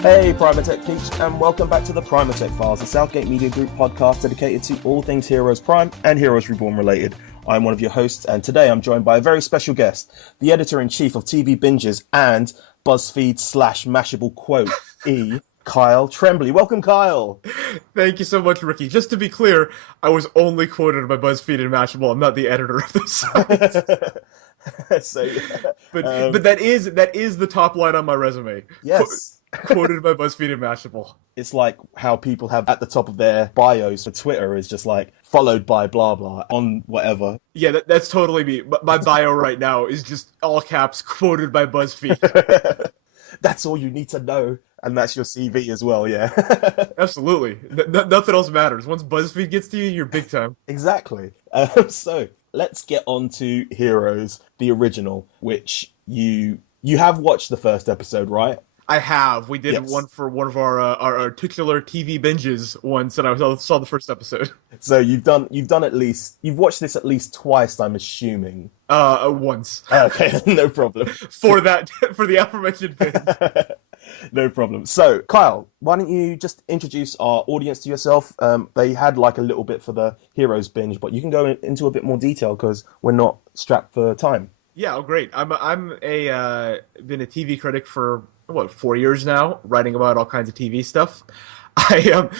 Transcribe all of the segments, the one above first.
Hey Primatech peeps, and welcome back to the Primatech Files, a Southgate Media Group podcast dedicated to all things Heroes Prime and Heroes Reborn related. I'm one of your hosts, and today I'm joined by a very special guest, the editor-in-chief of TVBinges and BuzzFeed/Mashable Quote, Kyle Trembley. Welcome, Kyle. Thank you so much, Ricky. Just to be clear, I was only quoted by BuzzFeed and Mashable. I'm not the editor of this site. So, but that is the top line on my resume. yes. Quoted by BuzzFeed and Mashable. It's like how people have at the top of their bios for Twitter is just like followed by blah blah on whatever. Yeah, that's totally me. My bio right now is just all caps quoted by BuzzFeed. That's all you need to know, and that's your CV as well, yeah. Absolutely. Nothing else matters. Once BuzzFeed gets to you, you're big time. Exactly. So let's get on to Heroes, the original, which you have watched the first episode, right? I have. We did one for one of our titular TV binges once, and I saw the first episode. So you've watched this at least twice, I'm assuming. Once. Okay, no problem. For the aforementioned binge. No problem. So, Kyle, why don't you just introduce our audience to yourself? They had like a little bit for the Heroes binge, but you can go into a bit more detail because we're not strapped for time. Yeah, oh, great. I'm been a TV critic for 4 years now, writing about all kinds of TV stuff. I am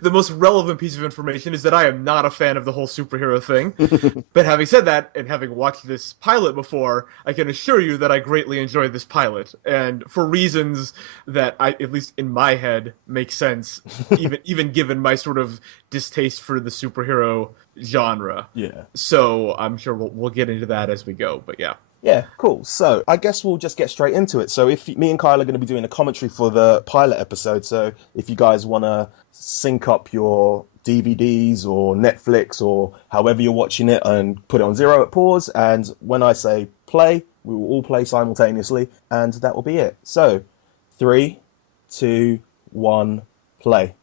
the most relevant piece of information is that I am not a fan of the whole superhero thing. But having said that, and having watched this pilot before, I can assure you that I greatly enjoyed this pilot, and for reasons that at least in my head, make sense, even given my sort of distaste for the superhero genre. Yeah. So I'm sure we'll get into that as we go. But yeah. Yeah, cool. So I guess we'll just get straight into it. So if me and Kyle are going to be doing a commentary for the pilot episode, so if you guys want to sync up your DVDs or Netflix or however you're watching it and put it on zero at pause, and when I say play, we will all play simultaneously, and that will be it. So 3, 2, 1, play.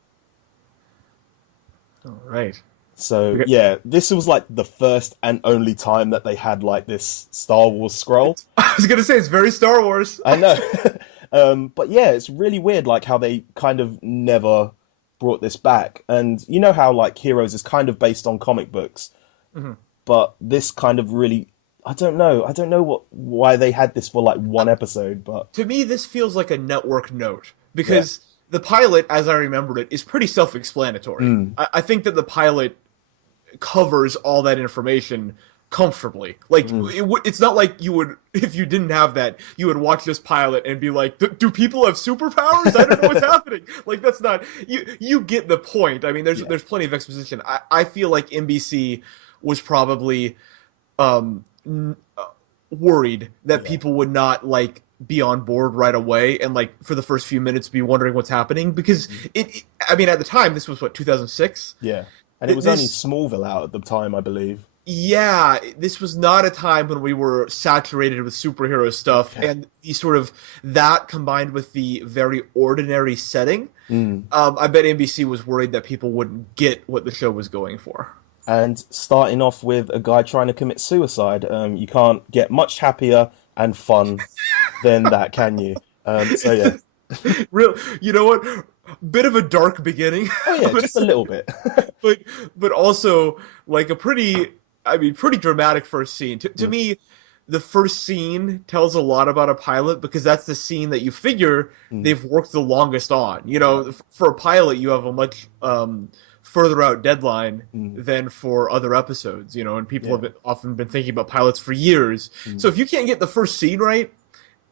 All right. So, yeah, this was like the first and only time that they had like this Star Wars scroll. I was going to say, it's very Star Wars. I know. But yeah, it's really weird like how they kind of never brought this back. And you know how like Heroes is kind of based on comic books. Mm-hmm. But this kind of really... I don't know why they had this for like one episode, but... To me, this feels like a network note. Because the pilot, as I remembered it, is pretty self-explanatory. I think that the pilot covers all that information comfortably. Like, it's not like you would, if you didn't have that, you would watch this pilot and be like, do people have superpowers? I don't know what's happening. Like, that's not, you get the point. I mean, there's plenty of exposition. I feel like NBC was probably worried that people would not, like, be on board right away and, like, for the first few minutes be wondering what's happening. Because, I mean, at the time, this was, 2006? Yeah. And it was only Smallville out at the time, I believe. Yeah, this was not a time when we were saturated with superhero stuff, and the sort of that combined with the very ordinary setting. I bet NBC was worried that people wouldn't get what the show was going for. And starting off with a guy trying to commit suicide, you can't get much happier and fun than that, can you? So yeah. You know what? Bit of a dark beginning. Oh yeah, just a little bit. but also like a pretty dramatic first scene. To me, the first scene tells a lot about a pilot because that's the scene that you figure they've worked the longest on. You know, for a pilot, you have a much further out deadline than for other episodes. You know, and people have often been thinking about pilots for years. So if you can't get the first scene right,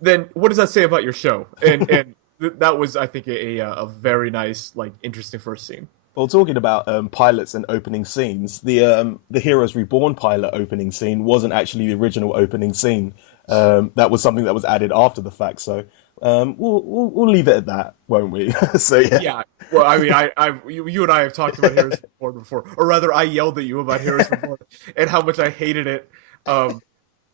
then what does that say about your show? And that was, I think, a very nice, like, interesting first scene. Well, talking about pilots and opening scenes, the Heroes Reborn pilot opening scene wasn't actually the original opening scene. That was something that was added after the fact. So we'll leave it at that, won't we? So yeah. Yeah. Well, I mean, you and I have talked about Heroes Reborn before, or rather, I yelled at you about Heroes Reborn and how much I hated it.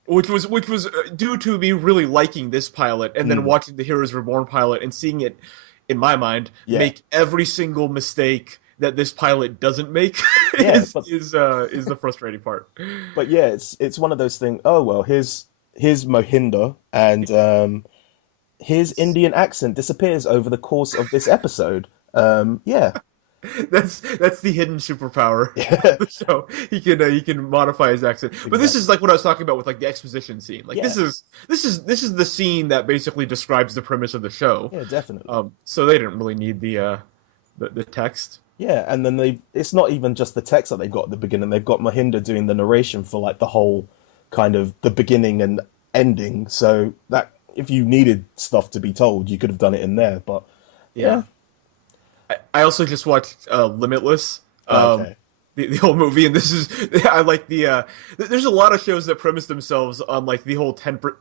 Which was due to me really liking this pilot and then watching the Heroes Reborn pilot and seeing it, in my mind, make every single mistake that this pilot doesn't make is the frustrating part. But yeah, it's one of those things. Oh well, here's Mohinder, and his Indian accent disappears over the course of this episode. Yeah. That's the hidden superpower Yeah, of the show. He can modify his accent. But this is exactly. like what I was talking about with like the exposition scene. Like Yeah, this is the scene that basically describes the premise of the show. yeah, definitely. So they didn't really need the text. Yeah, and then it's not even just the text that they've got at the beginning. They've got Mahinda doing the narration for like the whole kind of the beginning and ending. So that if you needed stuff to be told, you could have done it in there. But Yeah. yeah, I also just watched Limitless, okay. the whole movie, and this is I like there's a lot of shows that premise themselves on like the whole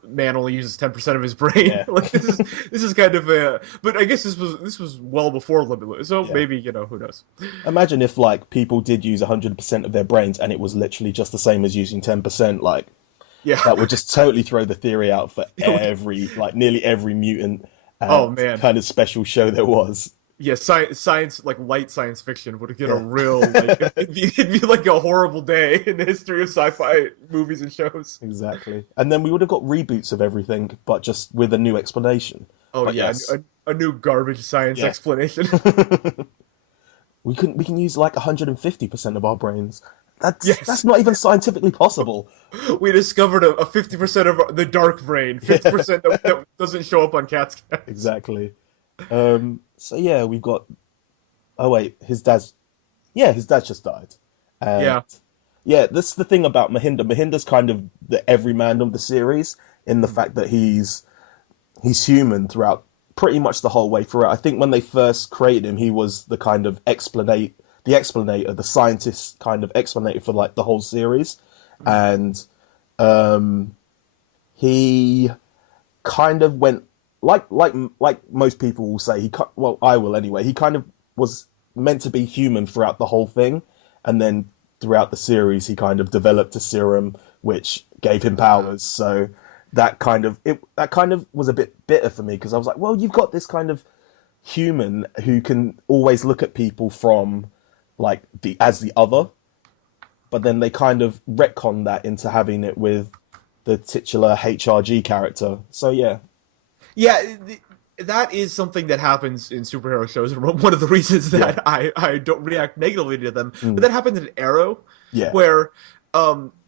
man only uses 10% of his brain. Yeah, Like this is kind of a, but I guess this was well before Limitless, so yeah. maybe who knows. Imagine if like people did use 100% of their brains and it was literally just the same as using 10%. Like Yeah. that would just totally throw the theory out for It would- nearly every mutant oh and man. kind of special show there was. Yeah, science, like light science fiction, would get a Yeah, real like it'd be like a horrible day in the history of sci-fi movies and shows. exactly. And then we would have got reboots of everything, but just with a new explanation. Oh But yeah, yes, a new garbage science yeah. explanation. We can use like 150% of our brains. That's Yes. not even scientifically possible. We discovered a 50% of the dark brain, Yeah, 50% that doesn't show up on CAT scans. exactly. So yeah, we've got. Oh wait, his dad just died, and Yeah. yeah, this is the thing about Mahinda. Mahinda's kind of the everyman of the series in the fact that he's human throughout pretty much the whole way throughout. I think when they first created him, he was the kind of explanator, the scientist kind of explanator for like the whole series, and um, he kind of went like most people will say well, I will anyway. He kind of was meant to be human throughout the whole thing, and then throughout the series he kind of developed a serum which gave him powers. So that kind of was a bit bitter for me because I was like, well, you've got this kind of human who can always look at people from like the other, but then they kind of retcon that into having it with the titular HRG character. So yeah, Yeah, that is something that happens in superhero shows, and one of the reasons yeah, that I don't react negatively to them. But mm, that happened in Arrow, yeah, where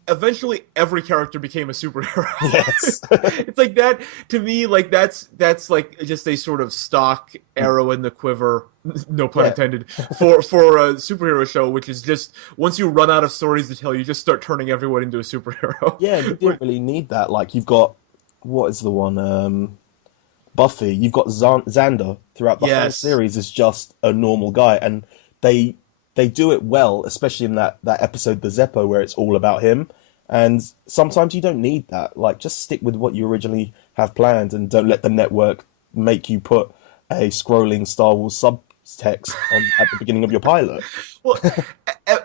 eventually every character became a superhero. yes, It's like that to me. Like that's like just a sort of stock arrow in the quiver, no pun yeah, intended, for a superhero show, which is just once you run out of stories to tell, you just start turning everyone into a superhero. yeah. You didn't really need that. Like you've got what is the one? Buffy. You've got Xander throughout the whole Yes. series is just a normal guy, and they they do it well, especially in that episode, the Zeppo, where it's all about him. And sometimes you don't need that. Like, just stick with what you originally have planned, and don't let the network make you put a scrolling Star Wars subtext on at the beginning of your pilot. Well,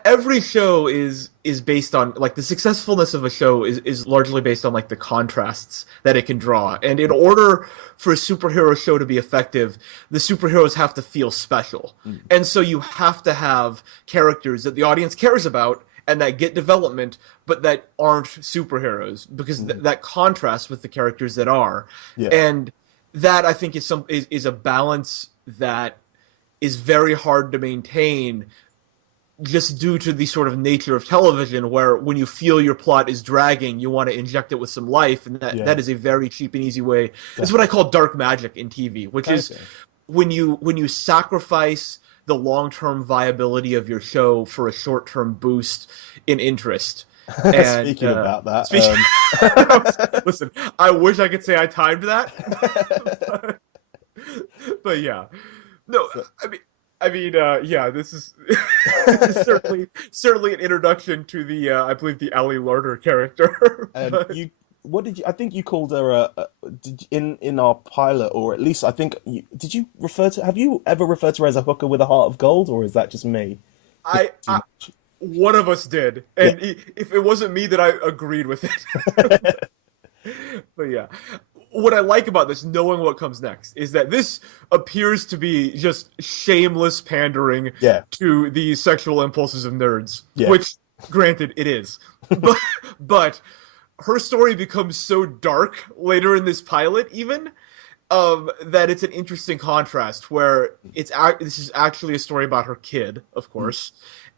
every show is based on like the successfulness of a show is largely based on like the contrasts that it can draw. And in order for a superhero show to be effective, the superheroes have to feel special. Mm. And so you have to have characters that the audience cares about and that get development, but that aren't superheroes because that contrasts with the characters that are. Yeah, And that I think is a balance that is very hard to maintain just due to the sort of nature of television, where when you feel your plot is dragging, you want to inject it with some life, and that, yeah, that is a very cheap and easy way. It's what I definitely. call dark magic in TV, which is Okay. when you sacrifice the long-term viability of your show for a short-term boost in interest. And Speaking about that, speaking, listen, I wish I could say I timed that, but yeah, no, so, yeah, this is, this is certainly an introduction to the I believe the Ali Larder character. But what did you? I think you called her in our pilot, or at least I think did you refer to? Have you ever referred to her as a hooker with a heart of gold, or is that just me? I, Too I much. one of us did, Yeah. and if it wasn't me, then I agreed with it. But yeah, what I like about this, knowing what comes next, is that this appears to be just shameless pandering Yeah, to the sexual impulses of nerds, yeah, which, granted, it is. But her story becomes so dark later in this pilot, even, that it's an interesting contrast where this is actually a story about her kid, of course,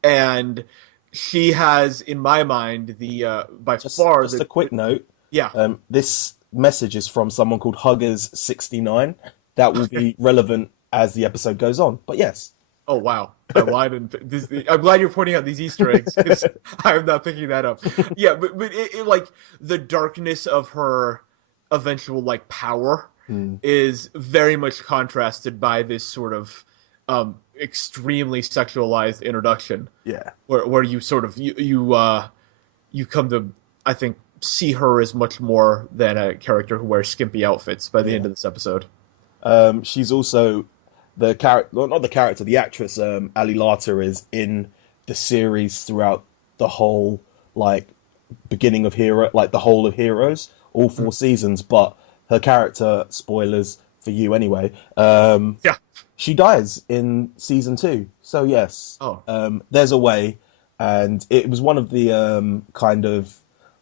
and she has, in my mind, the by far Just the a quick note. yeah. This message is from someone called Huggers69. That will be relevant as the episode goes on. But yes. Oh wow! I'm glad you're pointing out these Easter eggs because I'm not picking that up. Yeah, but like the darkness of her eventual like power is very much contrasted by this sort of extremely sexualized introduction. Yeah. Where you sort of you come to, I think, see her as much more than a character who wears skimpy outfits by the end of this episode. She's also the character, well, not the character, the actress. Ali Lata is in the series throughout the whole like beginning of Hero, like the whole of Heroes, all 4 seasons. But her character, spoilers for you anyway. Yeah. She dies in season 2. So yes, there's a way, and it was one of the kind of,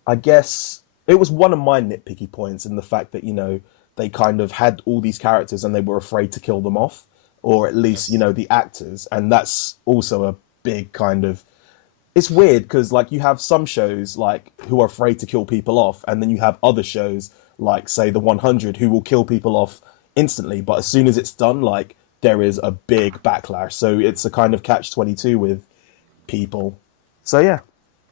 I guess, it was one of my nitpicky points in the fact that they kind of had all these characters and they were afraid to kill them off, or at least the actors, and that's also a big kind of. It's weird because like you have some shows like who are afraid to kill people off, and then you have other shows like say the 100 who will kill people off instantly, but as soon as it's done, like there is a big backlash. So it's a kind of catch-22 with people. So yeah.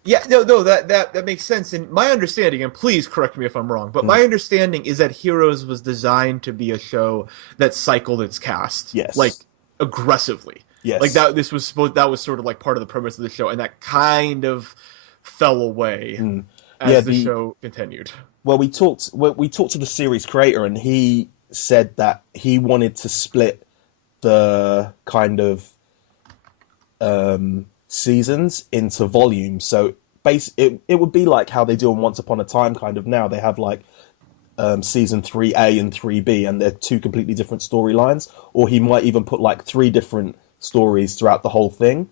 Yeah, no, that makes sense. And my understanding, and please correct me if I'm wrong, but my understanding is that Heroes was designed to be a show that cycled its cast, like aggressively. Yes, like that. That was sort of like part of the premise of the show, and that kind of fell away as the show continued. Well, we talked to the series creator, and he said that he wanted to split the kind of seasons into volumes. So it would be like how they do on Once Upon a Time kind of now. They have like season 3A and 3B, and they're 2 completely different storylines. Or he might even put like 3 different stories throughout the whole thing.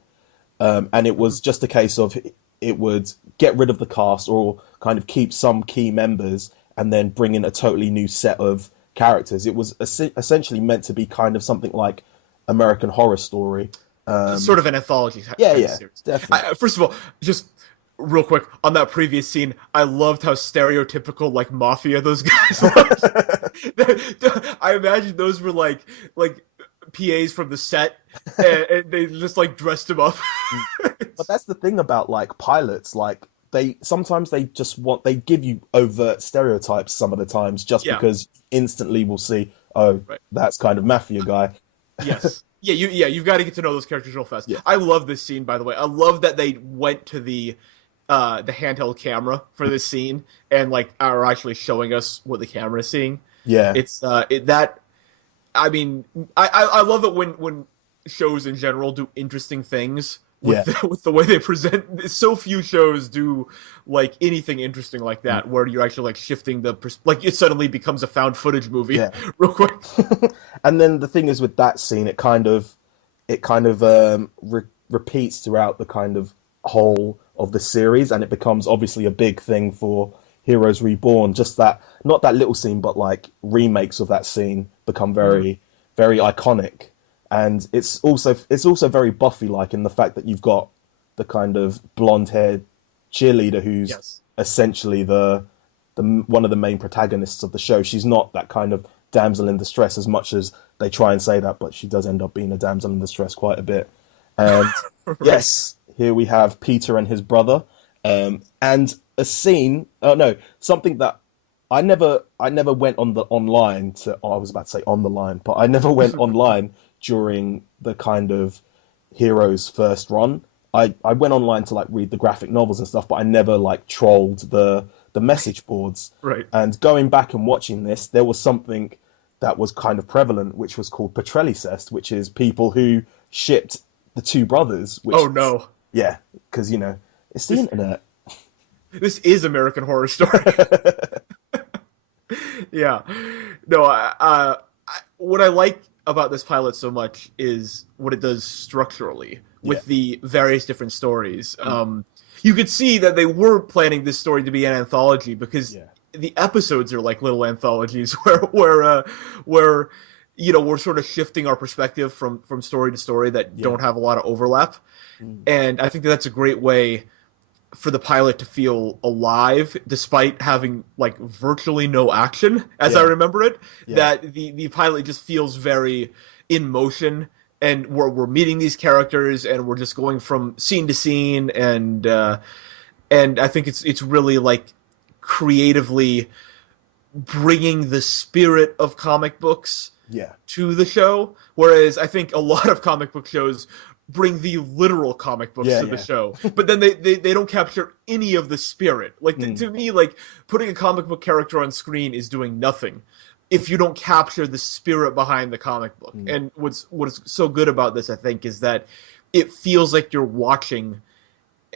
And it was just a case of it would get rid of the cast or kind of keep some key members and then bring in a totally new set of characters. It was essentially meant to be kind of something like American Horror Story. Sort of an anthology series. Definitely. First of all, just real quick, on that previous scene, I loved how stereotypical, like, mafia those guys looked. I imagine those were, like PAs from the set, and they just, like, dressed him up. But that's the thing about, like, pilots, like, sometimes they give you overt stereotypes some of the times just because instantly we'll see, that's kind of mafia guy. Yes. You've got to get to know those characters real fast. Yeah. I love this scene, by the way. I love that they went to the handheld camera for this scene and like are actually showing us what the camera is seeing. Yeah, it's that. I mean, I love it when shows in general do interesting things with the way they present. So few shows do like anything interesting like that, where you're actually like shifting like it suddenly becomes a found footage movie real quick. And then the thing is with that scene, it kind of repeats throughout the kind of whole of the series, and it becomes obviously a big thing for Heroes Reborn. Just that, not that little scene, but like remakes of that scene become very, very iconic. And it's also very Buffy-like in the fact that you've got the kind of blonde-haired cheerleader who's essentially the one of the main protagonists of the show. She's not that kind of damsel in distress as much as they try and say that, but she does end up being a damsel in distress quite a bit. And yes, here we have Peter and his brother, and a scene. Something that I never went online to. Oh, I was about to say on the line, but I never went online during the kind of Heroes first run. I went online to like read the graphic novels and stuff, but I never like trolled the message boards. Right. And going back and watching this, there was something that was kind of prevalent, which was called Petrellicest, which is people who shipped the 2 brothers. Which no. Yeah, because it's the internet. This is American Horror Story. Yeah. No, what I like about this pilot so much is what it does structurally with the various different stories. You could see that they were planning this story to be an anthology because the episodes are like little anthologies where we're sort of shifting our perspective from story to story that don't have a lot of overlap. And I think that's a great way for the pilot to feel alive despite having like virtually no action as I remember it. That the pilot just feels very in motion, and we're meeting these characters and we're just going from scene to scene, and I think it's really like creatively bringing the spirit of comic books to the show, whereas I think a lot of comic book shows bring the literal comic books to the show, but then they don't capture any of the spirit. Like to me, like putting a comic book character on screen is doing nothing if you don't capture the spirit behind the comic book. And what's so good about this, I think, is that it feels like you're watching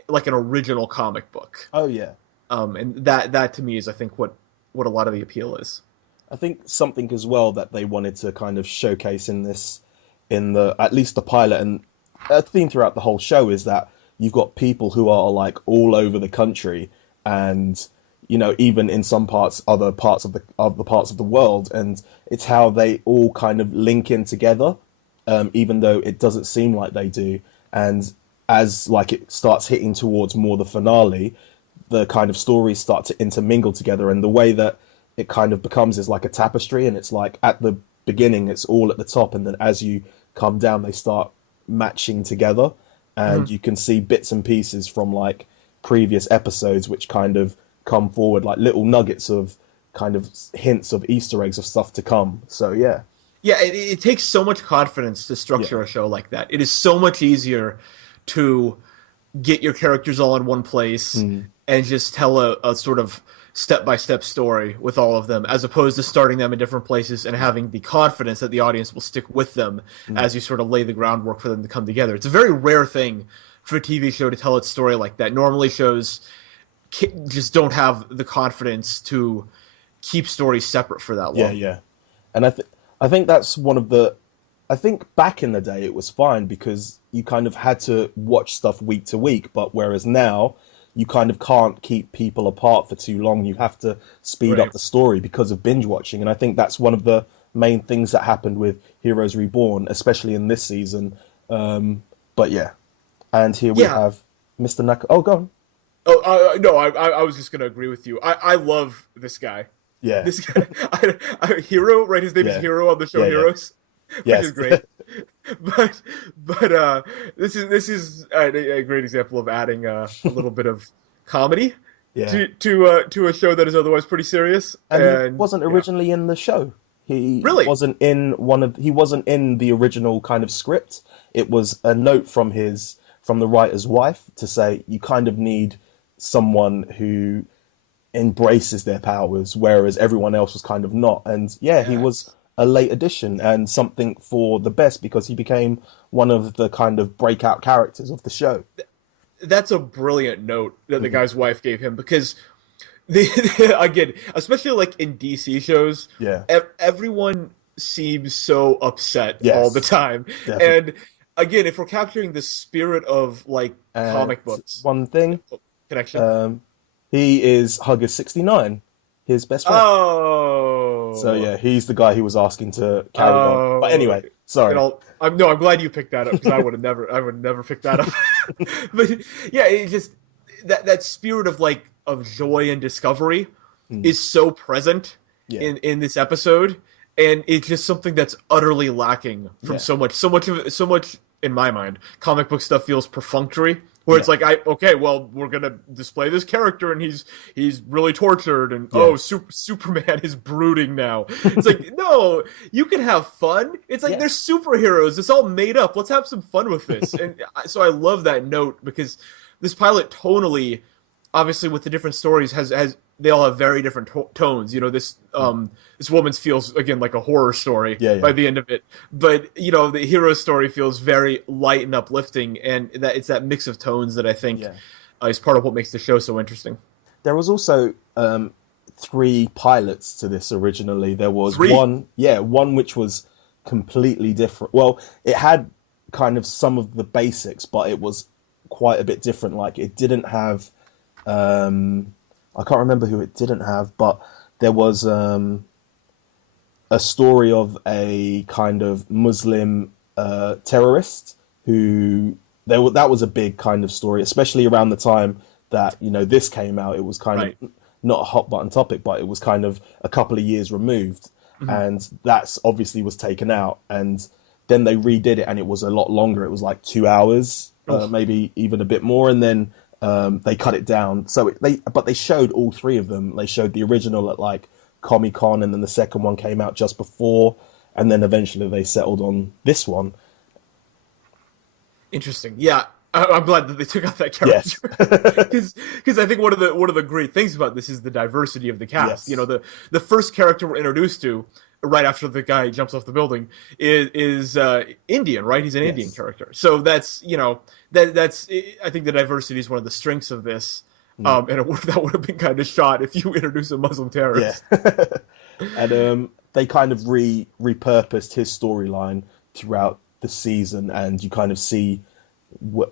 like an original comic book. Oh yeah. And that to me is, I think, what a lot of the appeal is. I think something as well that they wanted to kind of showcase in the at least the pilot, and a theme throughout the whole show, is that you've got people who are like all over the country, and even in some other parts of the world, and it's how they all kind of link in together, even though it doesn't seem like they do. And as like it starts hitting towards more the finale, the kind of stories start to intermingle together, and the way that it kind of becomes is like a tapestry, and it's like at the beginning it's all at the top, and then as you come down they start matching together, and you can see bits and pieces from like previous episodes which kind of come forward, like little nuggets of kind of hints of Easter eggs of stuff to come. So it takes so much confidence to structure a show like that. It is so much easier to get your characters all in one place and just tell a sort of step-by-step story with all of them, as opposed to starting them in different places and having the confidence that the audience will stick with them as you sort of lay the groundwork for them to come together. It's a very rare thing for a TV show to tell its story like that. Normally shows just don't have the confidence to keep stories separate for that long. And I think that's one of the... I think back in the day it was fine because you kind of had to watch stuff week to week, but whereas now you kind of can't keep people apart for too long. You have to speed up the story because of binge watching. And I think that's one of the main things that happened with Heroes Reborn, especially in this season. But yeah. And here we have Mr. Naka. Oh, go on. Oh, no, I was just going to agree with you. I love this guy. Yeah. This guy, Hero, right? His name is Hero on the show Heroes. Which is great. but this is a great example of adding a little bit of comedy to a show that is otherwise pretty serious. And he wasn't originally in the show. He wasn't in the original kind of script. It was a note from the writer's wife to say you kind of need someone who embraces their powers, whereas everyone else was kind of not. And he was a late addition, and something for the best, because he became one of the kind of breakout characters of the show. That's a brilliant note that the guy's wife gave him, because again, especially like in DC shows, everyone seems so upset all the time. Definitely. And again, if we're capturing the spirit of like comic books, one thing connection, he is Hugger 69, his best friend. Oh, so he's the guy who was asking to carry on. But anyway, sorry. I'm glad you picked that up, because I would never picked that up. But it just that spirit of joy and discovery is so present in this episode, and it's just something that's utterly lacking from so much in my mind. Comic book stuff feels perfunctory, where it's like, we're gonna display this character and he's really tortured, and Superman is brooding now. It's like, no, you can have fun. It's like they're superheroes. It's all made up. Let's have some fun with this. And so I love that note, because this pilot tonally, obviously with the different stories, has they all have very different tones. This woman's feels, again, like a horror story by the end of it. But, the hero story feels very light and uplifting, and that it's that mix of tones that I think is part of what makes the show so interesting. There was also 3 pilots to this originally. There was 3? one which was completely different. Well, it had kind of some of the basics, but it was quite a bit different. Like, it didn't have... I can't remember who it didn't have, but there was a story of a kind of Muslim terrorist who that was a big kind of story, especially around the time that this came out. It was kind Right. of not a hot button topic, but it was kind of a couple of years removed, Mhm. and that's obviously was taken out, and then they redid it, and it was a lot longer. It was like 2 hours, Oof. maybe even a bit more, and then they cut it down. So they showed all three of them. They showed the original at like Comic Con, and then the second one came out just before, and then eventually they settled on this one. Interesting. Yeah, I'm glad that they took out that Yes, character because I think one of the great things about this is the diversity of the cast. yes, The first character we're introduced to right after the guy jumps off the building is Indian, right? He's an Indian yes. character. So that's I think the diversity is one of the strengths of this. Mm, That would have been kind of shot if you introduce a Muslim yeah. terrorist. And they kind of repurposed his storyline throughout the season, and you kind of see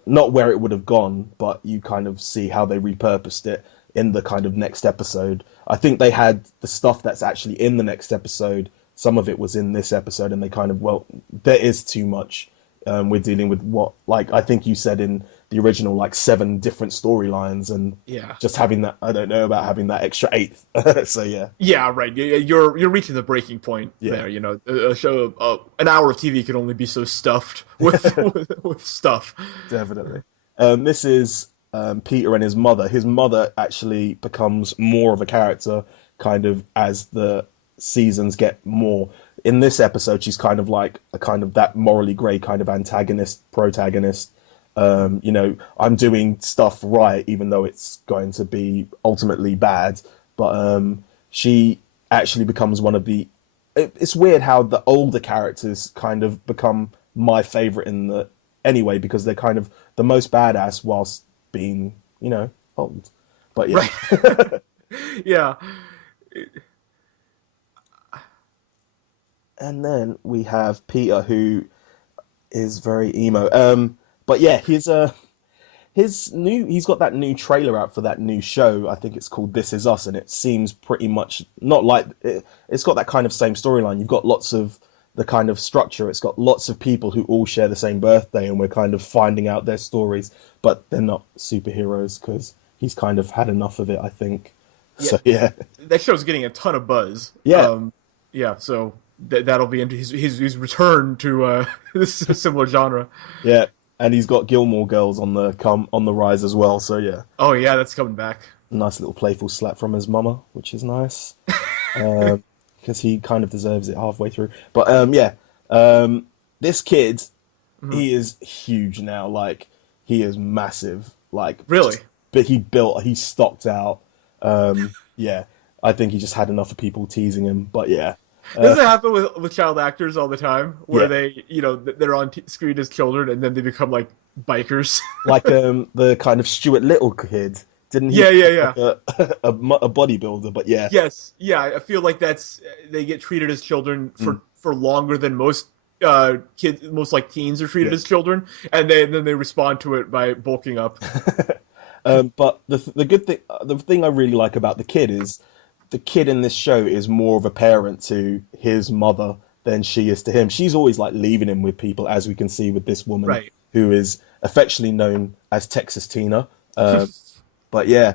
not where it would have gone, but you kind of see how they repurposed it in the kind of next episode. I think they had the stuff that's actually in the next episode. Some of it was in this episode, and they kind of, well, there is too much. We're dealing with what, like I think you said in the original, like 7 different storylines, and Yeah. just having that, I don't know about having that extra eighth. So yeah, Yeah, right. You're reaching the breaking point yeah. there. A show, an hour of TV can only be so stuffed with with stuff. Definitely. This is Peter and his mother. His mother actually becomes more of a character kind of as the seasons get more. In this episode, she's kind of like a kind of that morally grey kind of antagonist, protagonist. I'm doing stuff right, even though it's going to be ultimately bad. But she actually becomes one of the. It's weird how the older characters kind of become my favorite in the anyway because they're kind of the most badass whilst being old. But yeah, Right. Yeah. and then we have Peter who is very emo. But yeah, he's got that new trailer out for that new show. I think it's called This Is Us, and it seems pretty much not like it's got that kind of same storyline. You've got lots of the kind of structure. It's got lots of people who all share the same birthday, and we're kind of finding out their stories, but they're not superheroes because he's kind of had enough of it, I think. Yeah. So yeah, That show's getting a ton of buzz. yeah, Yeah. So that'll be into his return to this similar genre. yeah, and he's got Gilmore Girls on the rise as well. So yeah, Oh yeah, that's coming back. nice little playful slap from his mama, which is nice. Because he kind of deserves it halfway through. But yeah, this kid, Mhm. he is huge now. Like he is massive. Like, Really? but he's stocked out. Yeah, I think he just had enough of people teasing him. But yeah, uh, Doesn't it happen with child actors all the time, where yeah, they're on screen as children and then they become like bikers? like the kind of Stuart Little kid. Didn't he Yeah, yeah, like yeah. a bodybuilder? But yeah, Yes, yeah. I feel like that's they get treated as children mm, for longer than most kids, most like teens are treated yeah. as children, and then they respond to it by bulking up. But the good thing, the thing I really like about the kid is the kid in this show is more of a parent to his mother than she is to him. She's always like leaving him with people, as we can see with this woman Right. who is affectionately known as Texas Tina. But yeah,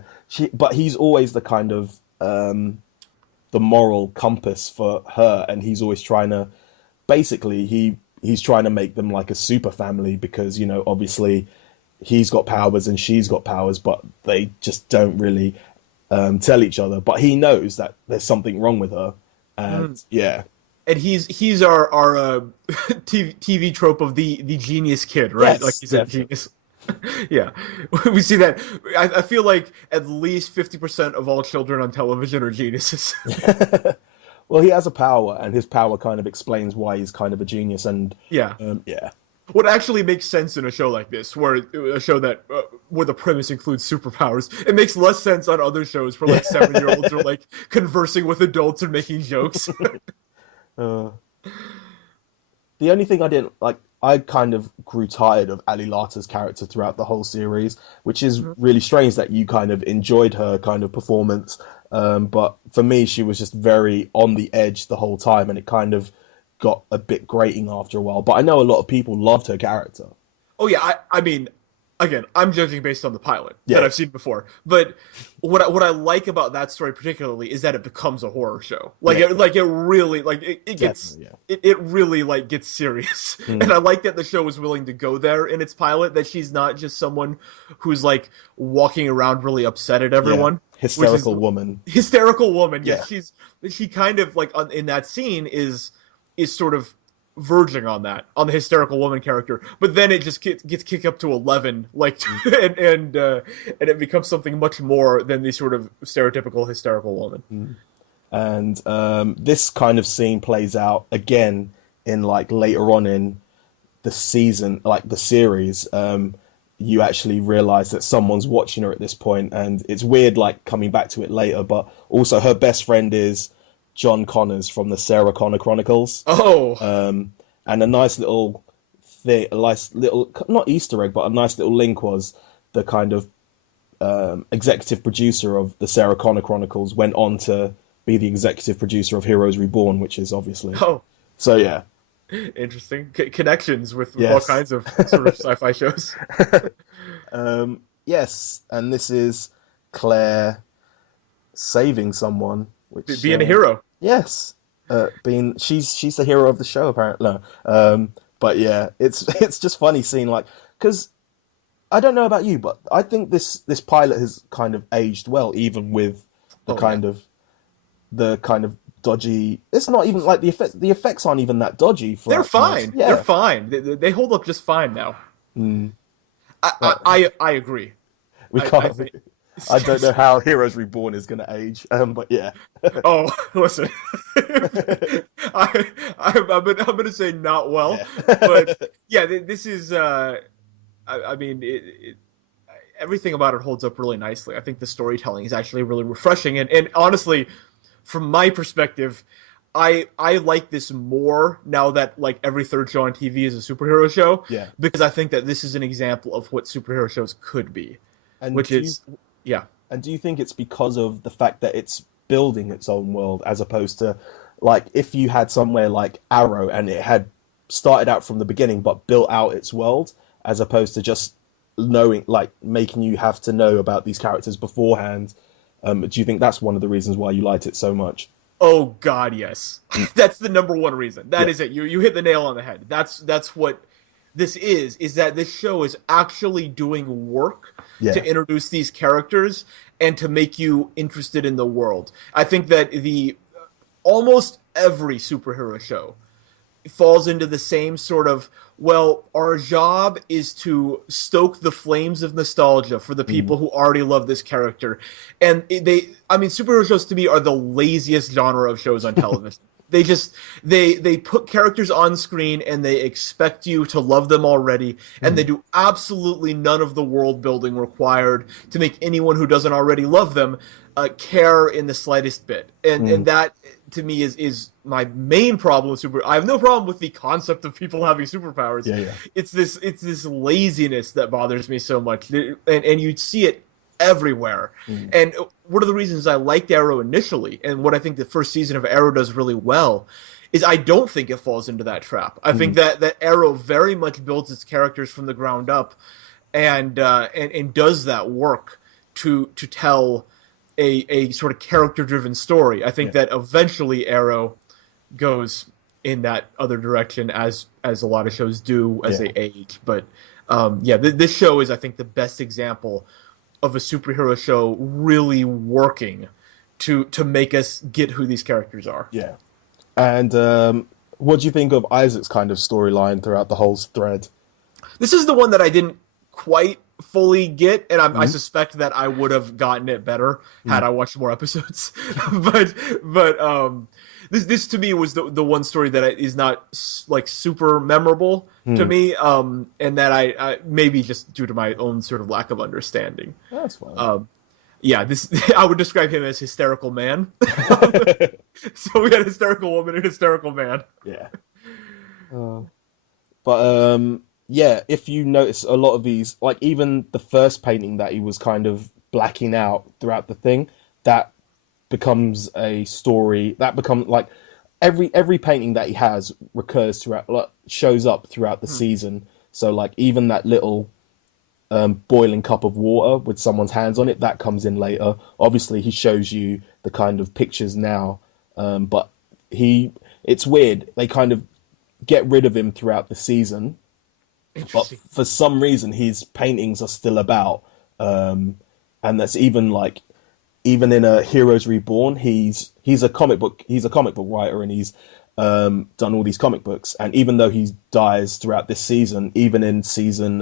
but he's always the kind of the moral compass for her, and he's always trying to basically he's trying to make them like a super family because obviously he's got powers and she's got powers, but they just don't really tell each other. But he knows that there's something wrong with her, and Mm. yeah, And he's our TV trope of the genius kid, right? Like yes, he's a definitely. genius. Yeah, we see that. I feel like at least 50% of all children on television are geniuses. Well, he has a power, and his power kind of explains why he's kind of a genius, and Yeah. yeah, What actually makes sense in a show like this, where a show that where the premise includes superpowers, it makes less sense on other shows where like 7-year-olds are like conversing with adults and making jokes. uh, The only thing I didn't like, I kind of grew tired of Ali Lata's character throughout the whole series, which is Mhm. really strange that you kind of enjoyed her kind of performance. But for me, she was just very on the edge the whole time, and it kind of got a bit grating after a while. But I know a lot of people loved her character. Oh yeah, I mean, again, I'm judging based on the pilot that Yeah, I've seen before. But what I like about that story particularly is that it becomes a horror show. yeah, Like it really it gets definitely, yeah. it really like gets serious. And Mm, I like that the show was willing to go there in its pilot, that she's not just someone who's like walking around really upset at yeah, everyone, which is hysterical woman. hysterical woman. Yeah, Yes, she kind of like in that scene is sort of verging on that, on the hysterical woman character, but then it just gets kicked up to 11, like, mm, and it becomes something much more than the sort of stereotypical hysterical woman. mm. And this kind of scene plays out again in like later on in the season, like the series. You actually realize that someone's watching her at this point, and it's weird, like coming back to it later. But also, her best friend is John Connors from the Sarah Connor Chronicles, Oh, um, and a nice little thing, a nice little not Easter egg, but a nice little link was the kind of executive producer of the Sarah Connor Chronicles went on to be the executive producer of Heroes Reborn, which is obviously oh, so. Yeah, interesting connections with all yes. kinds of sort of sci-fi shows. Yes, and this is Claire saving someone, which Being a hero. yes, being she's the hero of the show apparently. No. But yeah, it's it's just funny seeing like because I don't know about you, but I think this pilot has kind of aged well, even with the Oh yeah, kind of dodgy. It's not even like the effects. The effects aren't even that dodgy they're for most. fine. They're Yeah. fine. They hold up just fine now. Mm. I I, But I agree. we I can't. think. I don't know how Heroes Reborn is going to age. But yeah. Oh, listen, I'm gonna say not well, Yeah. but yeah, this is. I mean, everything about it holds up really nicely. I think the storytelling is actually really refreshing, and honestly, from my perspective, I like this more now that like every third show on TV is a superhero show, Yeah. because I think that this is an example of what superhero shows could be, And which do you is yeah. and do you think it's because of the fact that it's building its own world as opposed to like if you had somewhere like Arrow and it had started out from the beginning but built out its world as opposed to just knowing like making you have to know about these characters beforehand? Do you think that's one of the reasons why you liked it so much? Oh God, yes. That's the number one reason. That Yeah. is it. You hit the nail on the head. That's what this is that this show is actually doing work Yeah. to introduce these characters and to make you interested in the world. I think that the almost every superhero show falls into the same sort of, well, our job is to stoke the flames of nostalgia for the Mm. people who already love this character. And I mean, superhero shows to me are the laziest genre of shows on television. They just they put characters on screen and they expect you to love them already, and they Mm. do absolutely none of the world building required to make anyone who doesn't already love them care in the slightest bit. And Mm. that to me is my main problem with super. I have no problem with the concept of people having superpowers. Yeah. Yeah. It's this laziness that bothers me so much, and you see it everywhere. Mm. And one of the reasons I liked Arrow initially, and what I think the first season of Arrow does really well, is I don't think it falls into that trap. I think Mm. that Arrow very much builds its characters from the ground up, and does that work to tell a sort of character driven story. I think Yeah. that eventually Arrow goes in that other direction, as a lot of shows do as Yeah. they age. But yeah, this show is, I think, the best example of a superhero show really working to make us get who these characters are. Yeah. And what do you think of Isaac's kind of storyline throughout the whole thread? This is the one that I didn't quite fully get, and I Mm. suspect that I would have gotten it better had Mm. I watched more episodes. But this to me was the one story that is not like super memorable to Mm. me, and that I maybe just due to my own sort of lack of understanding. That's fine. Yeah, this I would describe him as hysterical man. So we had hysterical woman and hysterical man. Yeah. But yeah, if you notice a lot of these, like even the first painting that he was kind of blacking out throughout the thing, that becomes a story that becomes like every painting that he has recurs throughout, like, shows up throughout the Hmm. season. So like even that little boiling cup of water with someone's hands on it, that comes in later. Obviously, he shows you the kind of pictures now, but he it's weird. They kind of get rid of him throughout the season, but Interesting. for some reason his paintings are still about, and that's even like even in a Heroes Reborn, he's a comic book writer, and he's done all these comic books. And even though he dies throughout this season, even in season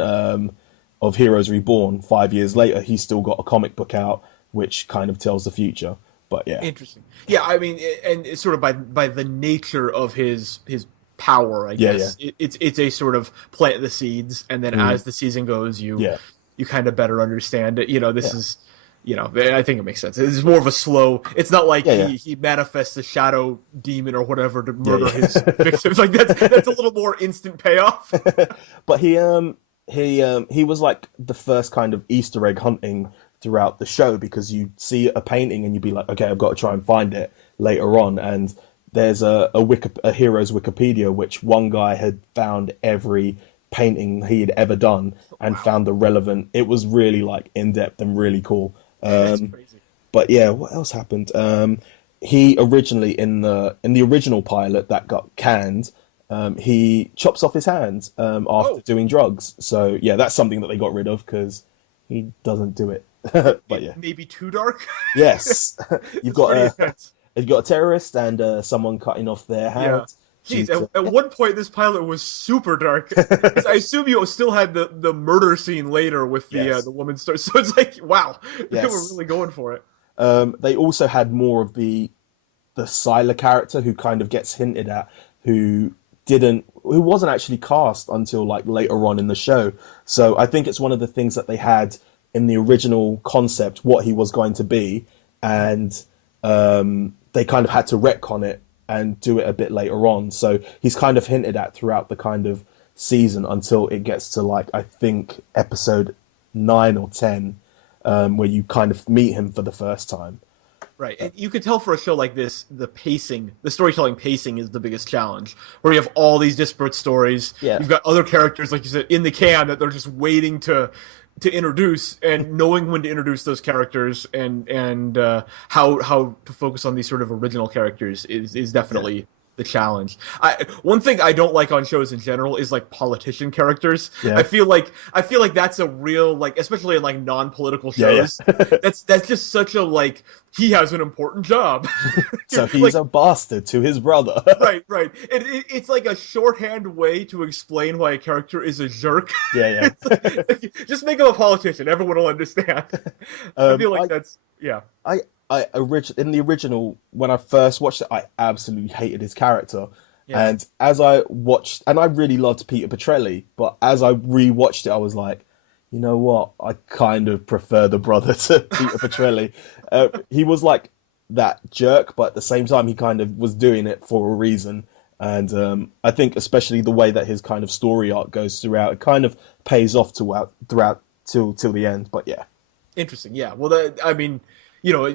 of Heroes Reborn, 5 years later, he's still got a comic book out, which kind of tells the future. But yeah, Interesting. Yeah, I mean, and it's sort of by the nature of his power, I yeah, yeah, guess it's a sort of plant the seeds, and then mm, as the season goes, yeah, you kind of better understand it. You know, this yeah, is, I think it makes sense. It's more of a slow. It's not like yeah, yeah, he manifests a shadow demon or whatever to yeah, murder his yeah. victims. Like that's a little more instant payoff. But he was like the first kind of Easter egg hunting throughout the show, because you see a painting and you'd be like, okay, I've got to try and find it later on. And there's a hero's Wikipedia, which one guy had found every painting he had ever done and Wow, found the relevant. It was really like in depth and really cool. that's crazy. But yeah, what else happened? He originally in the original pilot that got canned, he chops off his hands after Oh, doing drugs. So yeah, that's something that they got rid of because he doesn't do it. But it yeah, may be too dark. yes, you've It's got pretty a intense. you've got a terrorist and someone cutting off their Yeah. hands due Jeez, to at one point this pilot was super dark because I assume you still had the murder scene later with yes, the woman star. So it's like, wow, they were yes. really going for it. They also had more of the Sylar character who kind of gets hinted at, who wasn't actually cast until like later on in the show. So I think it's one of the things that they had in the original concept what he was going to be, and they kind of had to retcon it and do it a bit later on. So he's kind of hinted at throughout the kind of season until it gets to like I think episode 9 or 10, where you kind of meet him for the first time. Right, and you could tell for a show like this, the storytelling pacing is the biggest challenge. Where you have all these disparate stories, Yeah, you've got other characters, like you said, in the can that they're just waiting to introduce, and knowing when to introduce those characters, and how to focus on these sort of original characters is yeah, definitely the challenge. One thing I don't like on shows in general is like politician characters. yeah, I feel like that's a real, like, especially in like non-political yeah, shows. yeah. That's just such a, like, he has an important job. So he's Like, a bastard to his brother. right. It's like a shorthand way to explain why a character is a jerk. Yeah, yeah. Just make him a politician. Everyone will understand. I Um, feel like I, that's, yeah. in the original, when I first watched it, I absolutely hated his character. Yeah. And as I watched, and I really loved Peter Petrelli, but as I rewatched it, I was like, you know what? I kind of prefer the brother to Peter Petrelli. He was like that jerk, but at the same time, he kind of was doing it for a reason. And I think, especially the way that his kind of story arc goes throughout, it kind of pays off throughout till the end. But yeah, Interesting. Yeah. Well, I mean,